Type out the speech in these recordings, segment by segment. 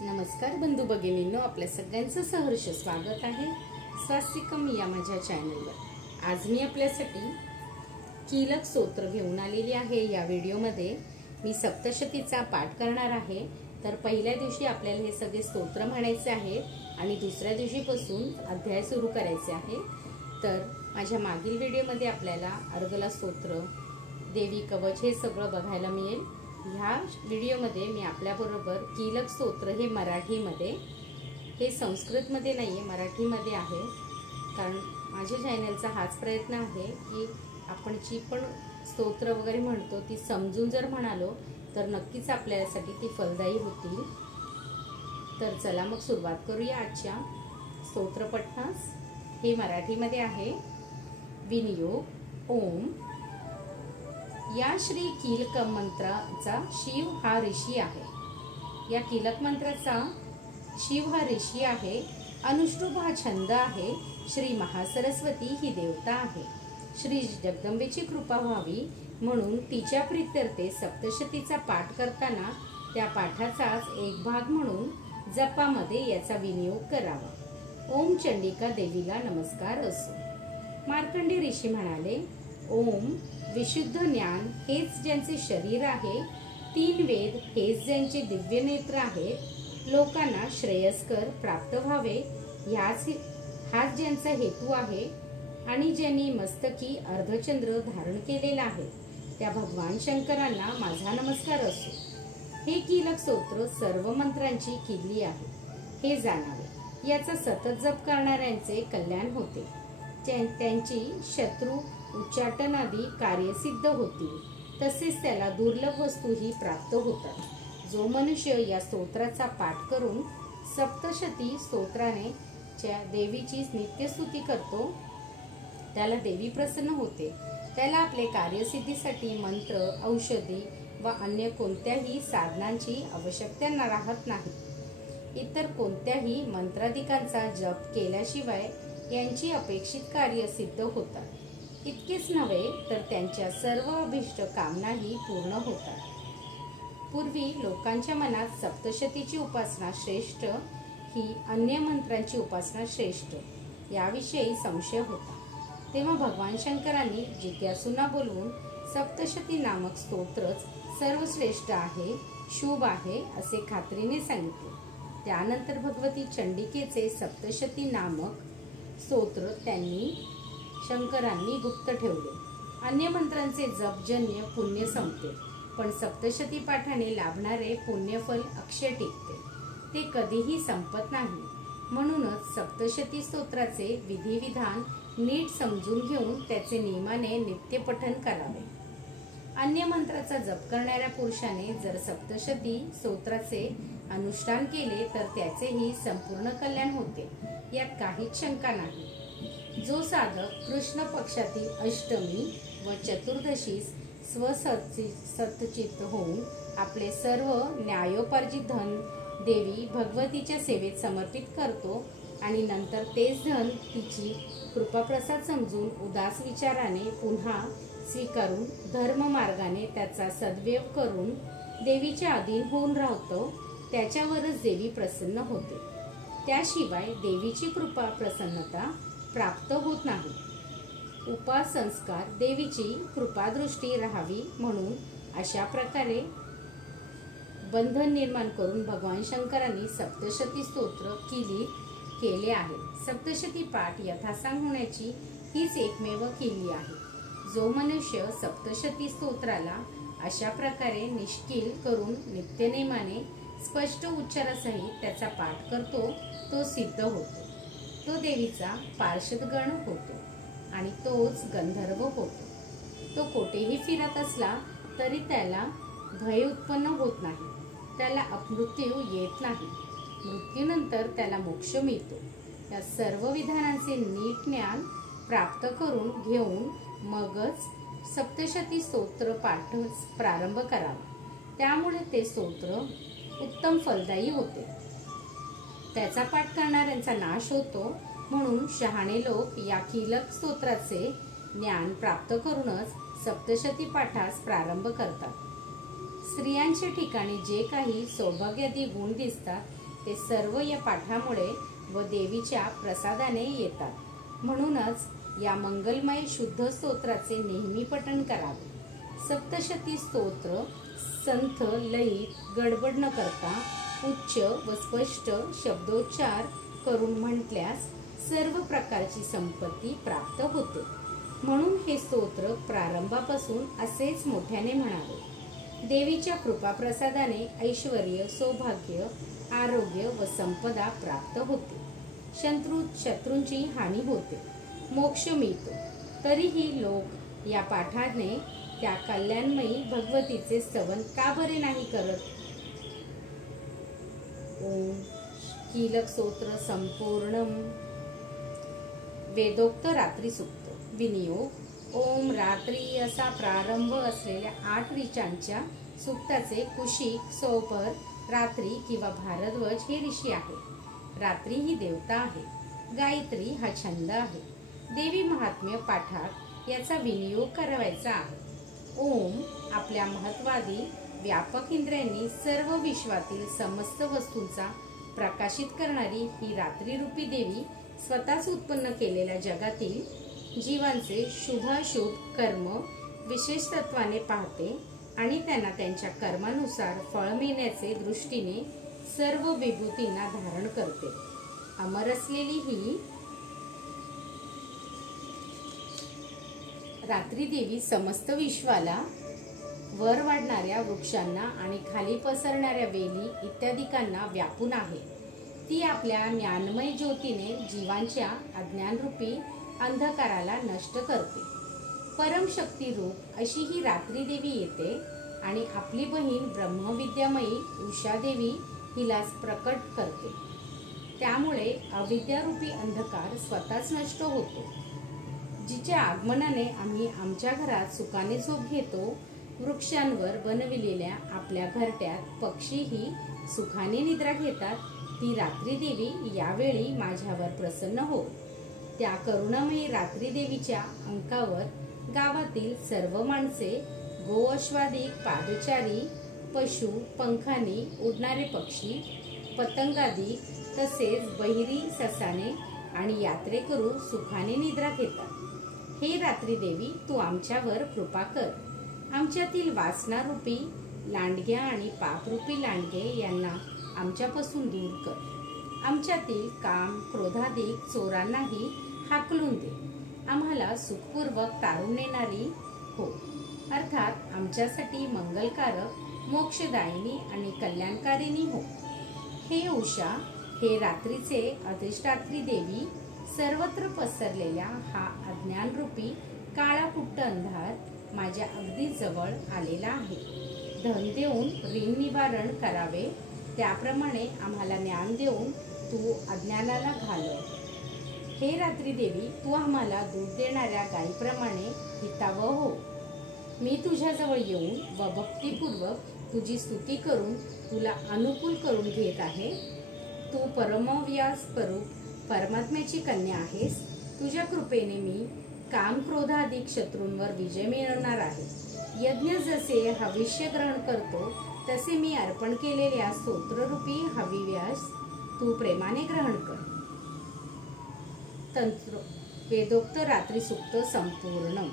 नमस्कार बंधू भगिनींनो, आपल्या सगळ्यांचं सहर्ष स्वागत आहे स्वास्तिकम या माझ्या चॅनलवर। आज मी आपल्यासाठी कीलक स्तोत्र घेऊन आलेली आहे। या व्हिडिओमध्ये मी सप्तशतीचा पाठ करणार आहे। तर पहिल्या दिवशी आपल्याला हे सगळे स्तोत्र म्हणायचे आहेत आणि दुसऱ्या दिवशीपासून अध्याय सुरू करायचे आहे। तर माझ्या मागील व्हिडिओमध्ये आपल्याला अर्गला स्तोत्र, देवी कवच हे सगळं बघायला मिळेल। ह्या व्हिडिओमध्ये मी आपल्याबरोबर कीलक स्तोत्र हे मराठीमध्ये, हे संस्कृतमध्ये नाहीये, मराठीमध्ये आहे। कारण माझ्या चॅनलचा हाच प्रयत्न आहे की आपण जी पण स्तोत्र वगैरे म्हणतो ती समजून जर म्हणालो तर नक्कीच आपल्यासाठी ती फलदायी होतील। तर चला मग सुरुवात करूया आजच्या स्तोत्र पठणास। हे मराठीमध्ये आहे। विनियोग ओम। या श्री कीलक मंत्राचा शिव हा ऋषी आहे। या कीलक मंत्राचा शिव हा ऋषी आहे। अनुष्टुभ हा छंद आहे। श्री महासरस्वती ही देवता आहे। श्री जगदंबेची कृपा व्हावी म्हणून तिच्या प्रीत्यर्थे सप्तशतीचा पाठ करताना त्या पाठाचाच एक भाग म्हणून जपामध्ये याचा विनियोग करावा। ओम चंडिका देवीला नमस्कार असो। मार्कंडेय ऋषी म्हणाले, ओम विशुद्ध ज्ञान हेच ज्यांचे शरीर आहे, तीन वेद हेच ज्यांचे दिव्य नेत्र आहेत, लोकांना श्रेयस्कर प्राप्त व्हावे हाच ज्यांचा हेतू आहे आणि ज्यांनी मस्तकी अर्धचंद्र धारण केलेला आहे त्या भगवान शंकरांना माझा नमस्कार असो। हे कीलक स्तोत्र सर्व मंत्रांची किल्ली आहे हे जाणावे। याचा सतत जप करणाऱ्यांचे कल्याण होते, त्यांची शत्रू उच्चाटनादी कार्यसिद्ध होतील, तसेच त्याला दुर्लभ वस्तूही प्राप्त होतात। जो मनुष्य या स्तोत्राचा पाठ करून सप्तशती स्तोत्राने देवीची नित्यस्तुती करतो त्याला देवी प्रसन्न होते। त्याला आपले कार्यसिद्धीसाठी मंत्र, औषधी व अन्य कोणत्याही साधनांची आवश्यकता राहत नाही। इतर कोणत्याही मंत्राधिकांचा जप केल्याशिवाय यांची अपेक्षित कार्य सिद्ध होतात। इतकेच नव्हे तर त्यांच्या सर्व अभिष्ट कामनाही पूर्ण होतात। पूर्वी लोकांच्या मनात सप्तशतीची उपासना श्रेष्ठ ही अन्य मंत्रांची उपासना श्रेष्ठ याविषयी संशय होता। तेव्हा भगवान शंकरांनी जिज्ञासूंना बोलवून सप्तशती नामक स्तोत्रच सर्वश्रेष्ठ आहे, शुभ आहे असे खात्रीने सांगितले। त्यानंतर भगवती चंडिकेचे सप्तशती नामक स्तोत्र शंकरांनी गुप्त ठेवले। अन्य मंत्रांचे जपजन्य पुण्य संपते, पण सप्तशती पाठाने लाभणारे पुण्यफल अक्षय टिकते, ते कधीही संपत नाही। म्हणूनच सप्तशती स्तोत्राचे विधिविधान नीट समजून घेऊन त्याचे नियमाने नित्य पठण करावे। अन्य मंत्राचा जप करणाऱ्या पुरुषाने जर सप्तशती स्तोत्राचे अनुष्ठान केले तर त्याचेही संपूर्ण कल्याण होते, यात काहीच शंका नाही। जो साधक कृष्ण पक्षातील अष्टमी व चतुर्दशीस स्वसतचित्त होऊन आपले सर्व न्यायोपार्जित धन देवी भगवतीच्या सेवेत समर्पित करतो आणि नंतर तेच धन तिची कृपाप्रसाद समजून उदास विचाराने पुन्हा स्वीकारून धर्म मार्गाने त्याचा सद्व्यव करून देवीच्या अधीन होऊन राहतो, त्याच्यावरच देवी प्रसन्न होते। त्याशिवाय देवीची कृपा प्रसन्नता प्राप्त होत नाही। उपासंस्कार देवीची कृपादृष्टी राहावी म्हणून अशा प्रकारे बंधन निर्माण करून भगवान शंकरांनी सप्तशती स्तोत्र केले आहे। सप्तशती पाठ यथासांग होण्याची हीच एकमेव किल्ली आहे। जो मनुष्य सप्तशती स्तोत्राला अशा प्रकारे निष्किल करून नित्यनेमाने स्पष्ट उच्चारासहित त्याचा पाठ करतो तो सिद्ध होतो, तो देवीचा पार्षदगण होतो आणि तोच गंधर्व होतो। तो कोठेही फिरत असला तरी त्याला भय उत्पन्न होत नाही, त्याला अपमृत्यू येत नाही, मृत्यूनंतर त्याला मोक्ष मिळतो। या सर्व विधानांचे नीट ज्ञान प्राप्त करून घेऊन मगच सप्तशती स्तोत्र पाठ प्रारंभ करावा, त्यामुळे ते स्तोत्र उत्तम फलदायी होते, त्याचा पाठ करणाऱ्यांचा नाश होतो। म्हणून शहाणे लोक या कीलक स्तोत्राचे ज्ञान प्राप्त करूनच सप्तशती पाठास प्रारंभ करतात। स्त्रियांच्या ठिकाणी जे काही सौभाग्यादी गुण दिसतात ते सर्व या पाठामुळे व देवीच्या प्रसादाने येतात। म्हणूनच या मंगलमय शुद्ध स्तोत्राचे नेहमी पठण करावे। सप्तशती स्तोत्र संथ लयीत गडबड न करता उच्च व स्पष्ट शब्दोच्चार करून म्हटल्यास सर्व प्रकारची संपत्ती प्राप्त होते। म्हणून हे स्तोत्र प्रारंभापासून असेच मोठ्याने म्हणावे। देवीच्या कृपा प्रसादाने ऐश्वर्य, सौभाग्य, आरोग्य व संपदा प्राप्त होते। शत्रूंची हानी होते, मोक्ष मिळतो। तरीही लोक या पाठाने त्या कल्याणमयी भगवतीचे स्तवन का बरे नाही करत? ओम कीलक स्तोत्र संपूर्णम। वेदोक्त रात्री सुक्त विनियोग। ओम रात्री असा प्रारंभ असलेल्या 8 ऋचांच्या सुक्ताचे कुशिक, सौपर, रात्री किंवा भारद्वाज हे ऋषी आहेत। रात्री ही देवता आहे, गायत्री हा छंद आहे। देवी महात्म्य पाठात याचा विनियोग करायचा आहे। ओम आपल्या महत्वादी व्यापक इंद्रियांनी सर्व विश्वातील समस्त वस्तूंचा प्रकाशित करणारी ही रात्री रूपी देवी स्वतःच उत्पन्न केलेल्या जगातील जीवांचे शुभाशुभ कर्म विशेष तत्वाने पाहते आणि त्यांना त्यांच्या कर्मानुसार फळ मिळण्याचे दृष्टीने सर्व विभूतींना धारण करते। अमर असलेली ही रात्री देवी समस्त विश्वाला वर वाढणाऱ्या वृक्षांना आणि खाली पसरणाऱ्या वेली इत्यादिकांना व्यापून आहे। ती आपल्या ज्ञानमय ज्योतीने जीवांच्या अज्ञानरूपी अंधकाराला नष्ट करते। परमशक्ती रूप अशी ही रात्री देवी येते आणि आपली बहीण ब्रह्मविद्यामयी उषा देवी हिलाच प्रकट करते। त्यामुळे अविद्यारूपी अंधकार स्वतःच नष्ट होतो। जिच्या आगमनाने आम्ही आमच्या घरात सुखाने झोप घेतो, वृक्षांवर बनविलेल्या आपल्या घरट्यात पक्षीही सुखाने निद्रा घेतात, ती रात्री देवी यावेळी माझ्यावर प्रसन्न हो। त्या करुणामयी रात्री देवीच्या अंकावर गावातील सर्व माणसे, गो अश्वादिक पादचारी, पशु, पंखानी उडणारे पक्षी, पतंगादिक तसेच बहिरी, ससाने आणि यात्रेकरू सुखाने निद्रा घेतात। हे रात्री देवी तू आमच्यावर कृपा कर। आमच्यातील वासनारूपी लांडग्या आणि पापरूपी लांडगे यांना आमच्यापासून दूर कर। आमच्यातील काम क्रोधाधिक चोरांनाही हाकलून दे। आम्हाला सुखपूर्वक तारून नेणारी हो, अर्थात आमच्यासाठी मंगलकारक, मोक्षदायिनी आणि कल्याणकारिणी हो। हे उषा, हे रात्रीचे अधिष्ठात्री देवी, सर्वत्र पसरलेला हा अज्ञानरूपी काळाकुट्ट अंधार माझ्या अगदी जवळ आलेला आहे। धन देऊन ऋण निवारण करावे, त्याप्रमाणे आम्हाला ज्ञान देऊन तू अज्ञानाला घालव। हे रात्री देवी तू आम्हाला दूध देणाऱ्या गायीप्रमाणे हितावह हो। मी तुझ्याजवळ येऊन व भक्तिपूर्वक तुझी स्तुती करून तुला अनुकूल करून घेत आहे। तू परमव्यासस्वरूप परमात्म्याची कन्या आहेस। तुझ्या कृपेने मी काम क्रोधाधिक शत्रूंवर विजय मिळवणार आहे। यज्ञ जसे हविष्य ग्रहण करतो तसे मी अर्पण केलेल्या स्तोत्ररूपी हविव्यास तू प्रेमाने ग्रहण कर। तंत्र वेदोक्त रात्री सुक्त संपूर्ण।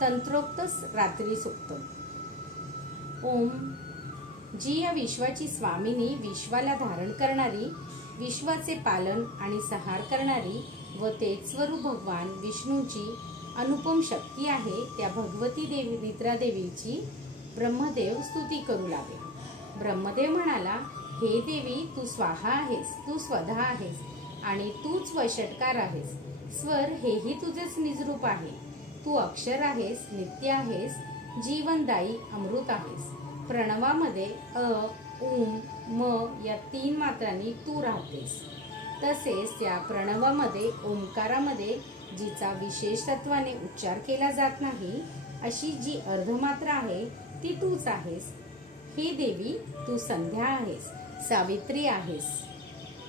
तंत्रोक्त रात्री सुक्त। ओम जी या विश्वाची स्वामिनी, विश्वाला धारण करणारी, विश्वाचे पालन आणि संहार करणारी व तेज स्वरूप भगवान विष्णूची अनुपम शक्ती आहे, त्या भगवती देवी निद्रा देवीची ब्रह्मदेव स्तुती करू लागला। ब्रह्मदेव म्हणाला, हे देवी तू स्वाहा आहेस, तू स्वधा आहेस आणि तूच वषटकार आहेस। स्वर हेही तुझेच निजरूप आहे। तू अक्षर आहेस, नित्य आहेस, जीवनदायी अमृत आहेस। प्रणवामध्ये अ, उम, म या 3 मात्रांनी तू राहतेस। तसेच त्या प्रणवामध्ये ओंकारामध्ये जिचा विशेष तत्वाने उच्चार केला जात नाही अशी जी अर्धमात्रा आहे ती तूच आहेस। हे देवी तू संध्या आहेस, सावित्री आहेस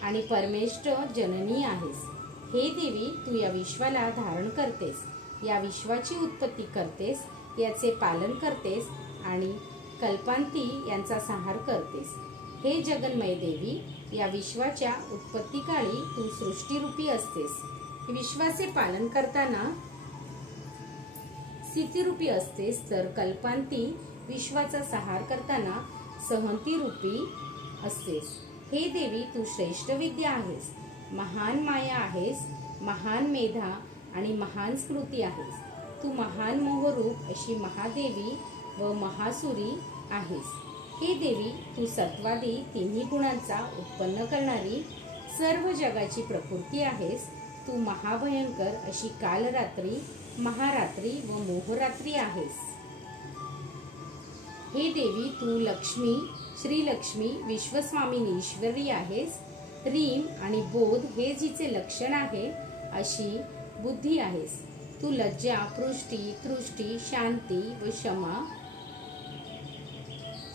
आणि परमेष्ठ जननी आहेस। हे देवी तू या विश्वाला धारण करतेस, या विश्वाची उत्पत्ती करतेस, याचे पालन करतेस आणि कल्पांती यांचा संहार करतेस। हे जगन्मय देवी, या विश्वाच्या उत्पत्तीकाळी तू सृष्टीरूपी असतेस. विश्वाचे पालन करताना स्थितीरूपी असतेस, तर कल्पांती विश्वाचा संहार करताना सहंती रूपी असतेस. हे देवी, तू श्रेष्ठ विद्या आहेस, महान माया आहेस, महान मेधा आणि महान स्मृती आहेस. तू महान मोहरूप अशी महादेवी व महासुरी आहेस. हे देवी, तू सत्वादी तिन्ही गुणांचा उत्पन्न करणारी सर्व जगाची प्रकृती आहेस. तू महाभयंकर अशी कालरात्री, महारात्री व मोहरात्री आहेस. हे देवी, तू लक्ष्मी, श्रीलक्ष्मी, विश्वस्वामिनी ईश्वरी आहेस. रीम आणि बोध हे जिचे लक्षण आहे अशी बुद्धी आहेस. तू लज्जा, पृष्टी, तृष्टी, शांती व क्षमा,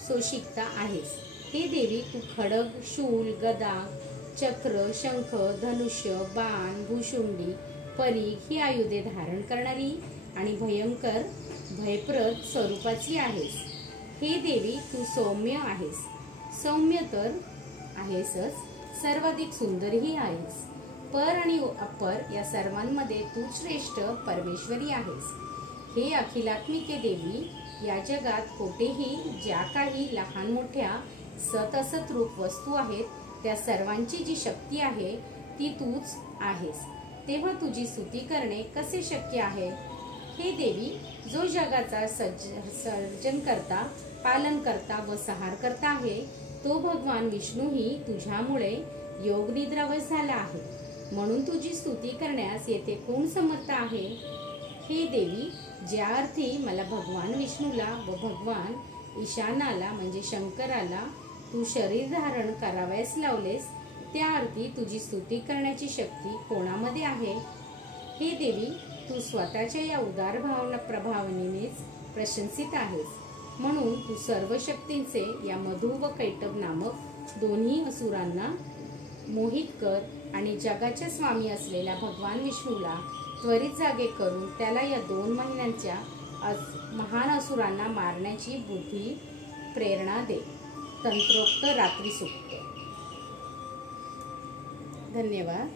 सोशिकता आहेस. हे देवी, तू खडग, शूल, गदा, चक्र, शंख, धनुष्य, बाण, भूशुंडी, परीघ ही आयुधे धारण करणारी आणि भयंकर भयप्रद स्वरूपाची आहेस. हे देवी, तू सौम्य आहेस. सौम्य तर आहेसच, सर्वाधिक सुंदरही आहेस. पर आणि अपर या सर्वांमध्ये तू श्रेष्ठ परमेश्वरी आहेस. हे अखिलात्मिके देवी, या जगात कोठेही ज्या काही लहान मोठ्या सत असत रूप वस्तू आहेत, त्या सर्वांची जी शक्ती आहे ती तूच आहेस. तेव्हा तुझी स्तुती करणे कसे शक्य आहे? हे देवी, जो जगाचा सर्जन करता, पालन करता व संहार करता आहे, तो भगवान विष्णूही तुझ्यामुळे योग निद्रावश झाला आहे. म्हणून तुझी स्तुती करण्यास येथे कोण समर्थ आहे? हे देवी, ज्या अर्थी मला भगवान विष्णूला व भगवान ईशानाला म्हणजे शंकराला तू शरीर धारण करावयास लावलेस, त्या अर्थी तुझी स्तुती करण्याची शक्ती कोणामध्ये आहे? हे देवी, तू स्वतःच्या या उदार भावना प्रभावनेनेच प्रशंसित आहेस. म्हणून तू सर्व शक्तींचे या मधु व कैटभ नामक दोन्ही असुरांना मोहित कर आणि जगाच्या स्वामी असलेल्या भगवान विष्णूला त्वरित जागे करून त्याला या 2 महिन्यांच्या महान असुरांना मारण्याची बुद्धी प्रेरणा दे. तंत्रोक्त रात्री सूक्त. धन्यवाद.